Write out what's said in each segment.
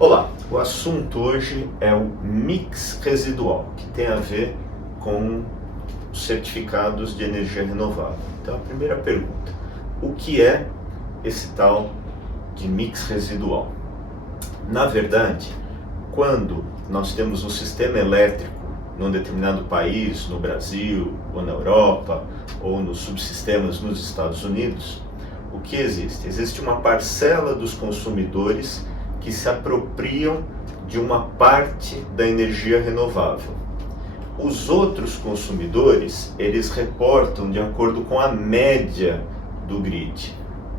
Olá, o assunto hoje é o mix residual, que tem a ver com os certificados de energia renovável. Então, a primeira pergunta: o que é esse tal de mix residual? Na verdade, quando nós temos um sistema elétrico num determinado país, no Brasil, ou na Europa, ou nos subsistemas nos Estados Unidos, o que existe? Existe uma parcela dos consumidores que se apropriam de uma parte da energia renovável. Os outros consumidores, eles reportam de acordo com a média do grid,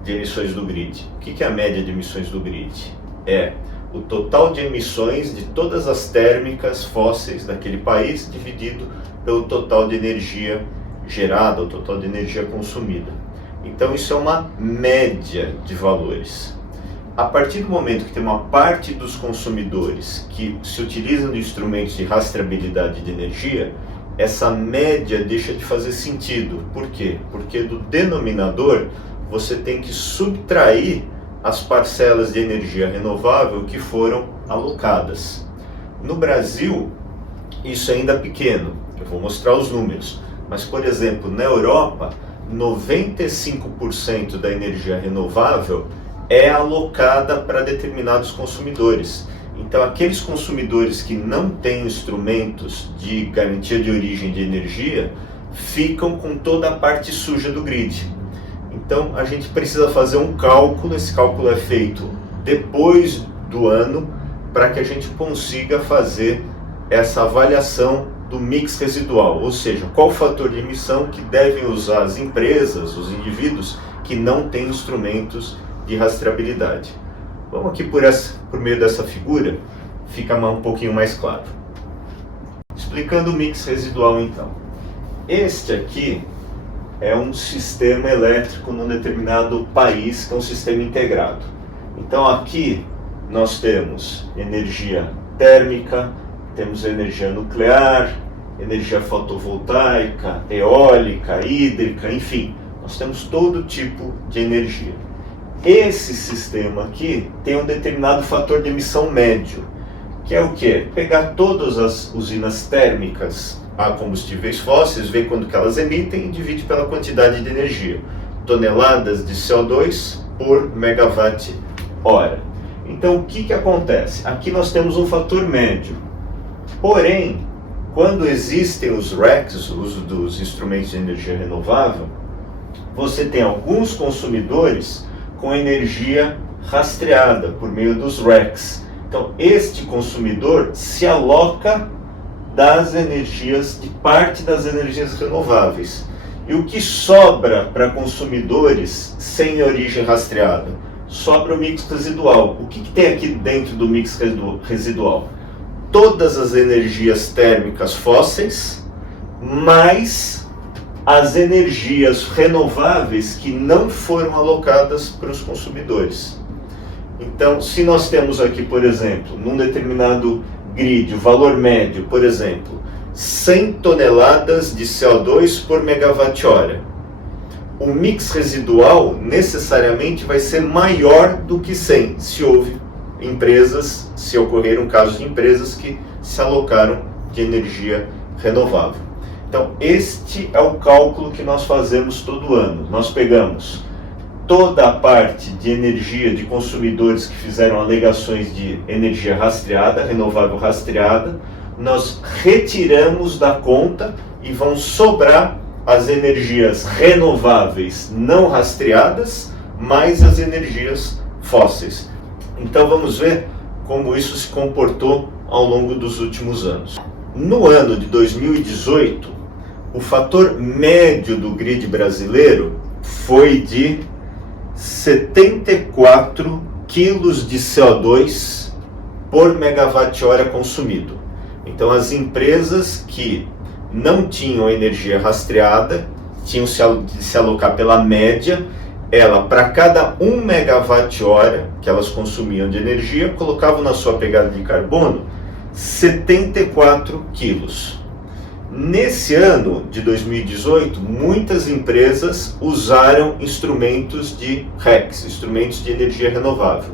de emissões do grid. O que é a média de emissões do grid? É o total de emissões de todas as térmicas fósseis daquele país dividido pelo total de energia gerada, o total de energia consumida. Então isso é uma média de valores. A partir do momento que tem uma parte dos consumidores que se utilizam de instrumentos de rastreabilidade de energia, essa média deixa de fazer sentido. Por quê? Porque do denominador você tem que subtrair as parcelas de energia renovável que foram alocadas. No Brasil, isso é ainda pequeno, eu vou mostrar os números, mas, por exemplo, na Europa, 95% da energia renovável é alocada para determinados consumidores. Então, aqueles consumidores que não têm instrumentos de garantia de origem de energia ficam com toda a parte suja do grid. Então, a gente precisa fazer um cálculo, esse cálculo é feito depois do ano, para que a gente consiga fazer essa avaliação do mix residual, ou seja, qual o fator de emissão que devem usar as empresas, os indivíduos que não têm instrumentos de rastreabilidade. Vamos aqui por meio dessa figura, fica um pouquinho mais claro. Explicando o mix residual então. Este aqui é um sistema elétrico num determinado país, que é um sistema integrado. Então aqui nós temos energia térmica, temos energia nuclear, energia fotovoltaica, eólica, hídrica, enfim, nós temos todo tipo de energia. Esse sistema aqui tem um determinado fator de emissão médio, que é o quê? Pegar todas as usinas térmicas a combustíveis fósseis, ver quanto que elas emitem e divide pela quantidade de energia, toneladas de CO2 por megawatt-hora. Então, o que acontece? Aqui nós temos um fator médio. Porém, quando existem os RECs, o uso dos instrumentos de energia renovável, você tem alguns consumidores com energia rastreada por meio dos RECs. Então, este consumidor se aloca das energias, de parte das energias renováveis. E o que sobra para consumidores sem origem rastreada? Sobra o mix residual. O que tem aqui dentro do mix residual? Todas as energias térmicas fósseis, mais as energias renováveis que não foram alocadas para os consumidores. Então, se nós temos aqui, por exemplo, num determinado grid, o valor médio, por exemplo, 100 toneladas de CO2 por megawatt-hora, o mix residual necessariamente vai ser maior do que 100, se ocorreram casos de empresas que se alocaram de energia renovável. Então, este é o cálculo que nós fazemos todo ano. Nós pegamos toda a parte de energia de consumidores que fizeram alegações de energia rastreada, renovável rastreada, nós retiramos da conta e vão sobrar as energias renováveis não rastreadas, mais as energias fósseis. Então vamos ver como isso se comportou ao longo dos últimos anos. No ano de 2018, o fator médio do grid brasileiro foi de 74 quilos de CO2 por megawatt-hora consumido. Então as empresas que não tinham energia rastreada, tinham de se alocar pela média, ela, para cada 1 megawatt-hora que elas consumiam de energia, colocavam na sua pegada de carbono 74 quilos. Nesse ano de 2018, muitas empresas usaram instrumentos de RECs, instrumentos de energia renovável.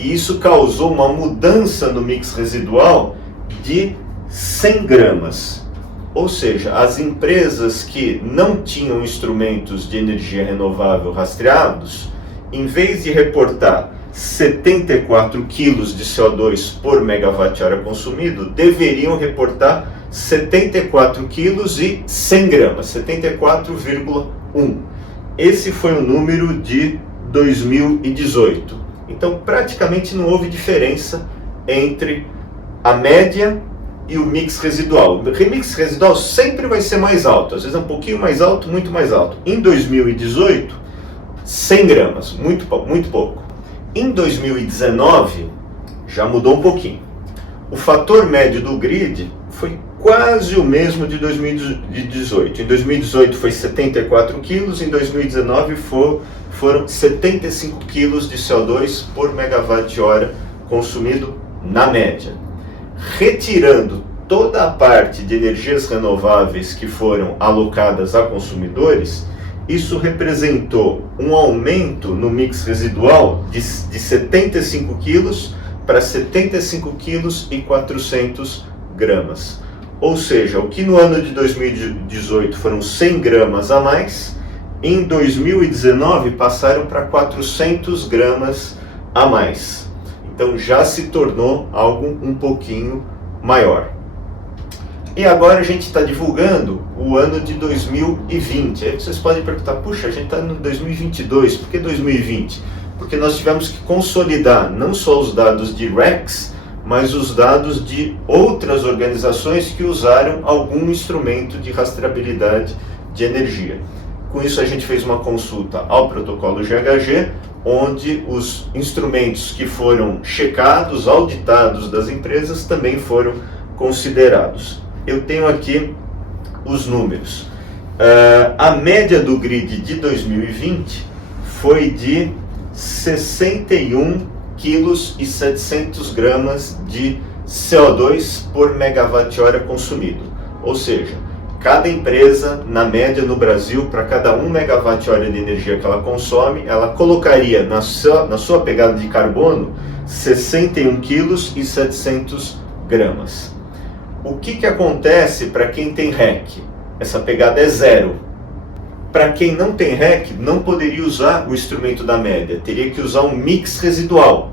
e isso causou uma mudança no mix residual de 100 gramas. Ou seja, as empresas que não tinham instrumentos de energia renovável rastreados, em vez de reportar 74 quilos de CO2 por megawatt-hora consumido, deveriam reportar 74 quilos e 100 gramas, 74,1. Esse foi o número de 2018. Então, praticamente não houve diferença entre a média e o mix residual. O mix residual sempre vai ser mais alto, às vezes é um pouquinho mais alto, muito mais alto. Em 2018, 100 gramas, muito pouco. Em 2019, já mudou um pouquinho. O fator médio do grid foi quase o mesmo de 2018. Em 2018 foi 74 quilos, em 2019 foram 75 quilos de CO2 por megawatt-hora consumido na média. Retirando toda a parte de energias renováveis que foram alocadas a consumidores, isso representou um aumento no mix residual de 75 quilos para 75 quilos e 400 gramas. Ou seja, o que no ano de 2018 foram 100 gramas a mais, em 2019 passaram para 400 gramas a mais. Então já se tornou algo um pouquinho maior. E agora a gente está divulgando o ano de 2020. Aí vocês podem perguntar, puxa, a gente está no 2022, por que 2020? Porque nós tivemos que consolidar não só os dados de REX, mas os dados de outras organizações que usaram algum instrumento de rastreabilidade de energia. Com isso a gente fez uma consulta ao protocolo GHG, onde os instrumentos que foram checados, auditados das empresas também foram considerados. Eu tenho aqui os números. A média do grid de 2020 foi de 61 quilos e 700 gramas de CO2 por megawatt-hora consumido. Ou seja, cada empresa, na média no Brasil, para cada 1 megawatt-hora de energia que ela consome, ela colocaria na sua pegada de carbono 61 quilos e 700 gramas. O que acontece para quem tem REC? Essa pegada é zero. Para quem não tem REC, não poderia usar o instrumento da média, teria que usar um mix residual,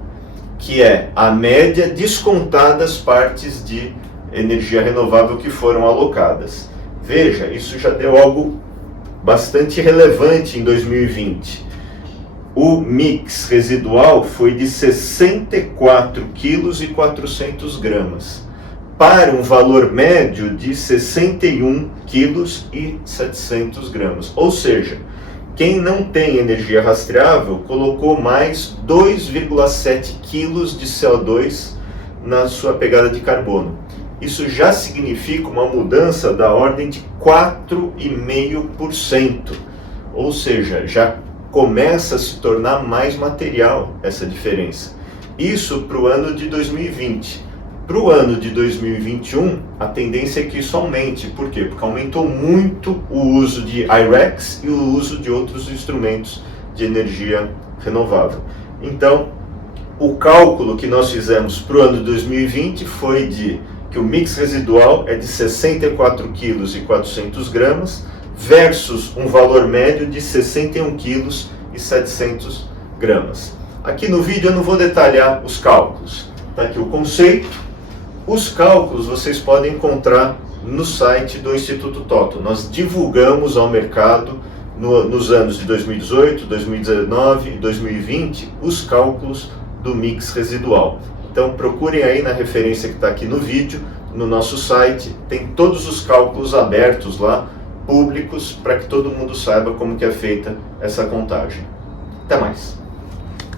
que é a média descontada as partes de energia renovável que foram alocadas. Veja, isso já deu algo bastante relevante em 2020. O mix residual foi de 64 quilos e 400 gramas, para um valor médio de 61 quilos e 700 gramas. Ou seja, quem não tem energia rastreável colocou mais 2,7 quilos de CO2 na sua pegada de carbono. Isso já significa uma mudança da ordem de 4,5%. Ou seja, já começa a se tornar mais material essa diferença. Isso para o ano de 2020. Para o ano de 2021, a tendência é que isso aumente. Por quê? Porque aumentou muito o uso de I-RECs e o uso de outros instrumentos de energia renovável. Então, o cálculo que nós fizemos para o ano de 2020 foi de que o mix residual é de 64 quilos e 400 gramas versus um valor médio de 61 quilos e 700 gramas. Aqui no vídeo eu não vou detalhar os cálculos. Está aqui o conceito. Os cálculos vocês podem encontrar no site do Instituto TOTO. Nós divulgamos ao mercado nos anos de 2018, 2019 e 2020 os cálculos do mix residual. Então procurem aí na referência que está aqui no vídeo, no nosso site, tem todos os cálculos abertos lá, públicos, para que todo mundo saiba como que é feita essa contagem. Até mais!